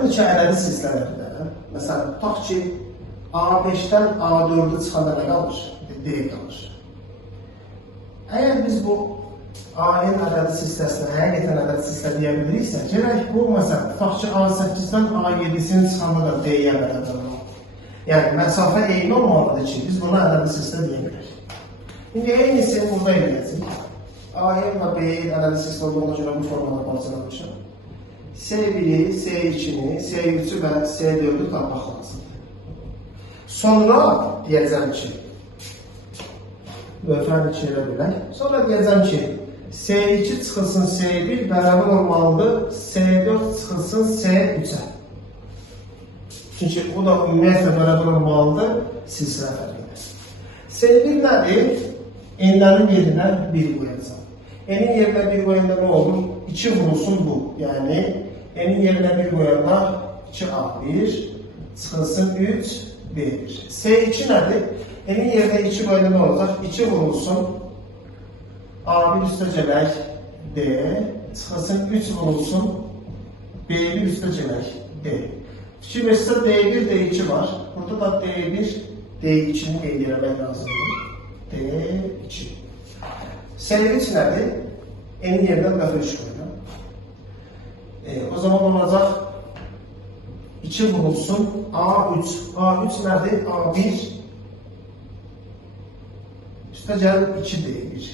Deməli ki, ədədi silsilələrdə, məsələn, tutaq ki, A5-dən A4-ü çıxanda nə qalır? D qalır. Əgər biz bu A-nin ədədi silsiləsini həqiqətən ədədi silsilə deyə biliriksə, gərək bu, məsələn, tutaq ki, A8-dən A7-sinin çıxanda da D-yə bərabər olmalıdır. Yəni, məsafə eyni olmalıdır ki, biz buna ədədi silsilə deyə bilirik. İndi eynisini burada eləyəcək. A-nin və B-nin ədədi silsilə olduğuna görə bu formada parçalanmışam. S1-i, S2-ni, S3-ü və S4-ü tapmaq lazımdır. Sonra deyəcəm ki, lövhəni ikiyə bölək. Sonra deyəcəm ki, S2 çıxılsın S1 bərabər olmalıdır S4 çıxılsın S3-ə. Çünki bu da ümumiyyətlə bərabər olmalıdır silsilə fərqində. S1 nədir? N'lərin yerinə 1 qoyacaq. N'in yerinə 1 qoyanda nə olur? 2 vurulsun bu. Yəni, N'in yerinə 1 qoyanda 2A1 çıxılsın 3B1. S2 nədir? N'in yerinə 2 qoyanda nə olacaq? 2 vurulsun A1 üstə gələk D, çıxılsın 3 vurulsun B1 üstə gələk D. Fikir versə D1, D2 var. Burada da D1, D2-ni qeyd eləmək lazımdır. D2. S3 nədir? N'in yerinə dəfə 3 qoyuram. O zaman olacaq 2 vurulsun A3. A3 nədir? A1 üstə gəlib 2D1.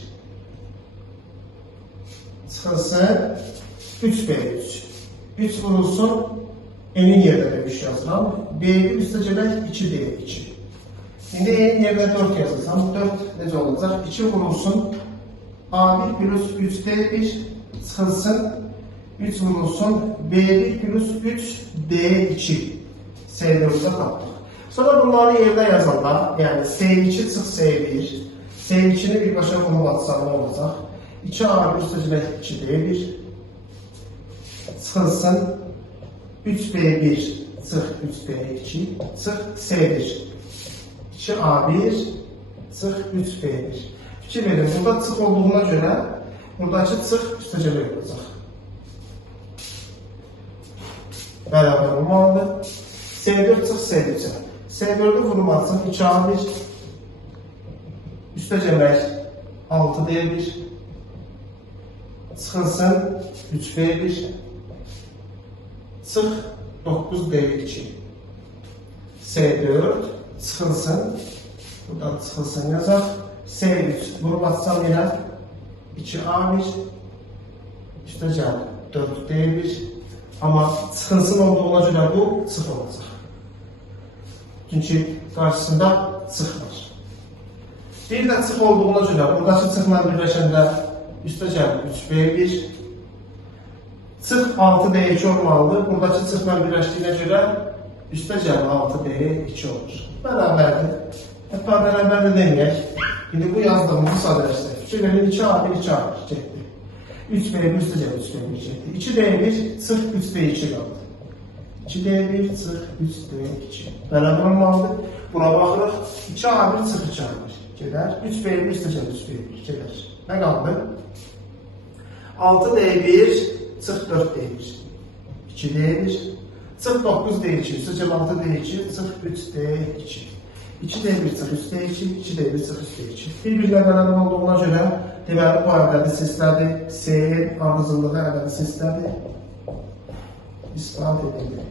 Çıxılsın 3B3. 3 vurulsun N'in yerinə də 3 yazıram. B1 üstə gələk 2D2. İndi N'in yerinə 4 yazırsam, 4 necə olacaq? 2 vurulsun A1 plus 3D1 çıxılsın 3 vurulsun B1 plus 3D2 S4'də tapdıq. Sonra bunları yerdə yazanda, yəni S2 çıx S1, S2-ni birbaşa vurub atsam nə olacaq? 2A1 üstə gələk 2D1 çıxılsın 3B1 çıx 3D2 çıx S1 2A1 çıx 3B1. Fikir verin, burada çıx olduğuna görə buradakı çıx üstə gələk olacaq. Bərabər olmalıdır. S4 çıx S3-ə. S4-ü vurum atsın 2A1 üstə gələk 6D1 çıxılsın 3B1 çıx 9D2 S4 çıxılsın, buradan çıxılsın yazaq S3 vurup atsam yenə 2A1 üstə gəlib 4D1 amma çıxılsın olduğuna görə bu çıx olacaq. Çünki qarşısında çıx var. Bir də çıx olduğuna görə buradakı çıxla birləşəndə üstə gəlib 3B1 çıx 6D2 olmalıdır. Buradakı çıxla birləşdiyinə görə üstə gəlib 6D2 olur. Bərabərdir. Hətta bərabərdir deməyək. İndi bu yazdığımızı sadələşdirək. Fikir verin 2A1, 2A1 getdi. 3B1 üstə gəlib 3B1 getdi. 2D1 çıx 3D2 qaldı. 2D1 çıx 3D2. Bərabər olmalıdır. Buna baxırıq. 2A1 çıx 2A1 gedər. 3B1 üstə gəlib 3B1 gedər. Nə qaldı? 6D1 çıx 4D1. 2D1 çıx 9D2 üstə gəlib 6D2 çıx 3D2. 2D1 çıx 3D2, 2D1 çıx 3D2. Bir-birlə bərabər olduğuna görə deməli bu ədədi silsilədir. S-in ardıcıllığı ədədi silsilədir. İspat edilir.